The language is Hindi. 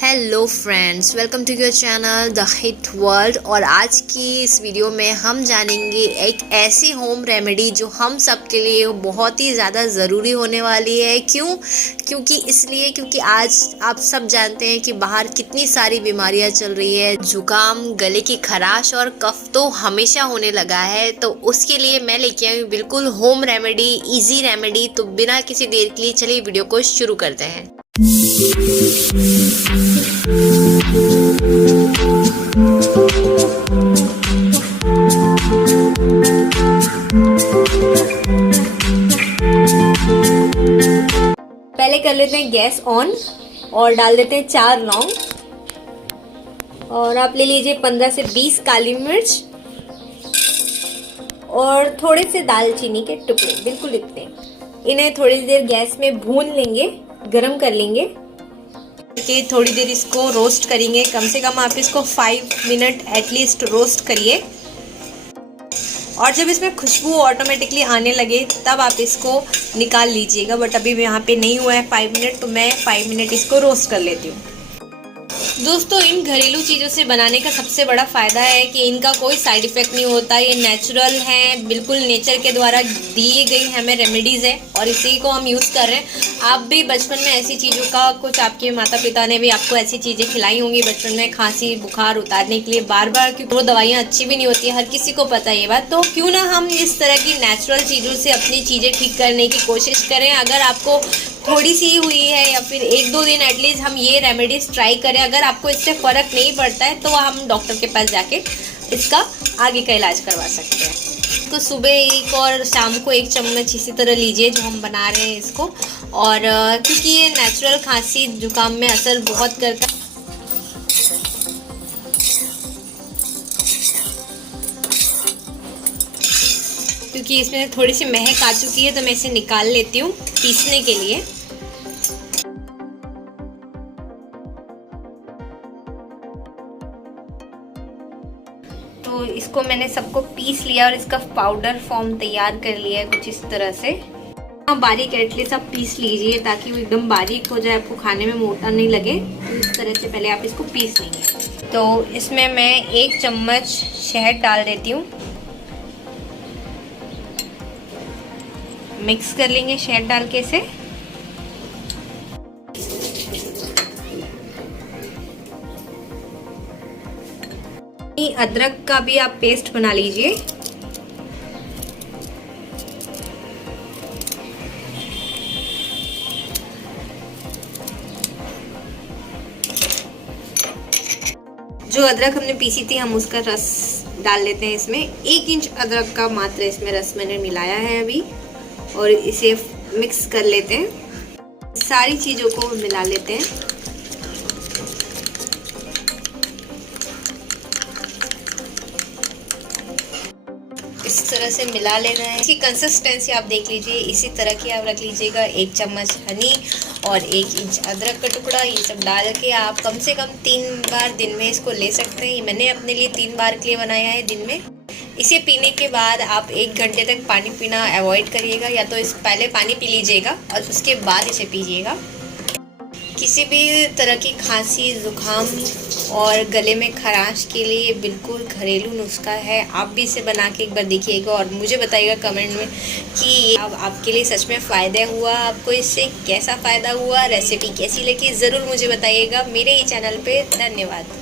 Hello friends, welcome to your channel the hit world. और आज की इस वीडियो में हम जानेंगे एक ऐसी होम रेमेडी जो हम सब के लिए बहुत ही ज़्यादा ज़रूरी होने वाली है। क्योंकि आज आप सब जानते हैं कि बाहर कितनी सारी बीमारियां चल रही है। जुकाम, गले की खराश और कफ तो हमेशा होने लगा है। तो उसके लिए मैं लेके आई हूँ बिल्कुल होम रेमेडी, इजी रेमेडी। तो बिना किसी देर के लिए चलिए वीडियो को शुरू करते हैं। पहले कर लेते हैं गैस ऑन और डाल देते हैं 4 लौंग। और आप ले लीजिए 15 से 20 काली मिर्च और थोड़े से दालचीनी के टुकड़े, बिल्कुल इतने। इन्हें थोड़ी देर गैस में भून लेंगे, गरम कर लेंगे। थोड़ी देर इसको रोस्ट करेंगे, कम से कम आप इसको 5 मिनट एटलीस्ट रोस्ट करिए। और जब इसमें खुशबू ऑटोमेटिकली आने लगे तब आप इसको निकाल लीजिएगा। बट अभी यहाँ पे नहीं हुआ है 5 मिनट, तो मैं 5 मिनट इसको रोस्ट कर लेती हूँ। दोस्तों, इन घरेलू चीज़ों से बनाने का सबसे बड़ा फ़ायदा है कि इनका कोई साइड इफ़ेक्ट नहीं होता। ये नेचुरल हैं, बिल्कुल नेचर के द्वारा दी गई हमें रेमेडीज़ है और इसी को हम यूज़ कर रहे हैं। आप भी बचपन में ऐसी चीज़ों का, कुछ आपके माता पिता ने भी आपको ऐसी चीज़ें खिलाई होंगी बचपन में, खांसी बुखार उतारने के लिए बार बार, क्योंकि वो दवाइयाँ अच्छी भी नहीं होती है, हर किसी को पता है ये बात। तो क्यों ना हम इस तरह की नेचुरल चीज़ों से अपनी चीज़ें ठीक करने की कोशिश करें। अगर आपको थोड़ी सी हुई है या फिर 1-2 दिन एटलीस्ट हम ये रेमेडीज ट्राई करें। अगर आपको इससे फ़र्क नहीं पड़ता है तो हम डॉक्टर के पास जाके इसका आगे का इलाज करवा सकते हैं। तो सुबह एक और शाम को 1 चम्मच इसी तरह लीजिए जो हम बना रहे हैं इसको। और क्योंकि ये नेचुरल खांसी जुकाम में असर बहुत करता है। क्योंकि इसमें थोड़ी सी महक आ चुकी है तो मैं इसे निकाल लेती हूँ पीसने के लिए। तो इसको मैंने सबको पीस लिया और इसका पाउडर फॉर्म तैयार कर लिया है कुछ इस तरह से। बारीक एटलीस्ट आप पीस लीजिए ताकि वो एकदम बारीक हो जाए, आपको खाने में मोटा नहीं लगे। तो इस तरह से पहले आप इसको पीस लेंगे। तो इसमें मैं 1 चम्मच शहद डाल देती हूँ। मिक्स कर लेंगे शहद डाल के इसे। अदरक का भी आप पेस्ट बना लीजिए। जो अदरक हमने पीसी थी हम उसका रस डाल लेते हैं इसमें। 1 इंच अदरक का मात्र इसमें रस मैंने मिलाया है अभी। और इसे मिक्स कर लेते हैं, सारी चीज़ों को मिला लेते हैं। इस तरह से मिला लेना है। इसकी कंसिस्टेंसी आप देख लीजिए, इसी तरह की आप रख लीजिएगा। 1 चम्मच हनी और 1 इंच अदरक का टुकड़ा, ये सब डाल के आप कम से कम 3 बार दिन में इसको ले सकते हैं। मैंने अपने लिए 3 बार के लिए बनाया है दिन में। इसे पीने के बाद आप 1 घंटे तक पानी पीना अवॉइड करिएगा, या तो इस पहले पानी पी लीजिएगा और उसके बाद इसे पीजिएगा। किसी भी तरह की खांसी, जुकाम और गले में खराश के लिए बिल्कुल घरेलू नुस्खा है। आप भी इसे बना के एक बार देखिएगा और मुझे बताइएगा कमेंट में कि ये आपके लिए सच में फ़ायदा हुआ, आपको इससे कैसा फ़ायदा हुआ, रेसिपी कैसी लगी, ज़रूर मुझे बताइएगा मेरे ही चैनल पे। धन्यवाद।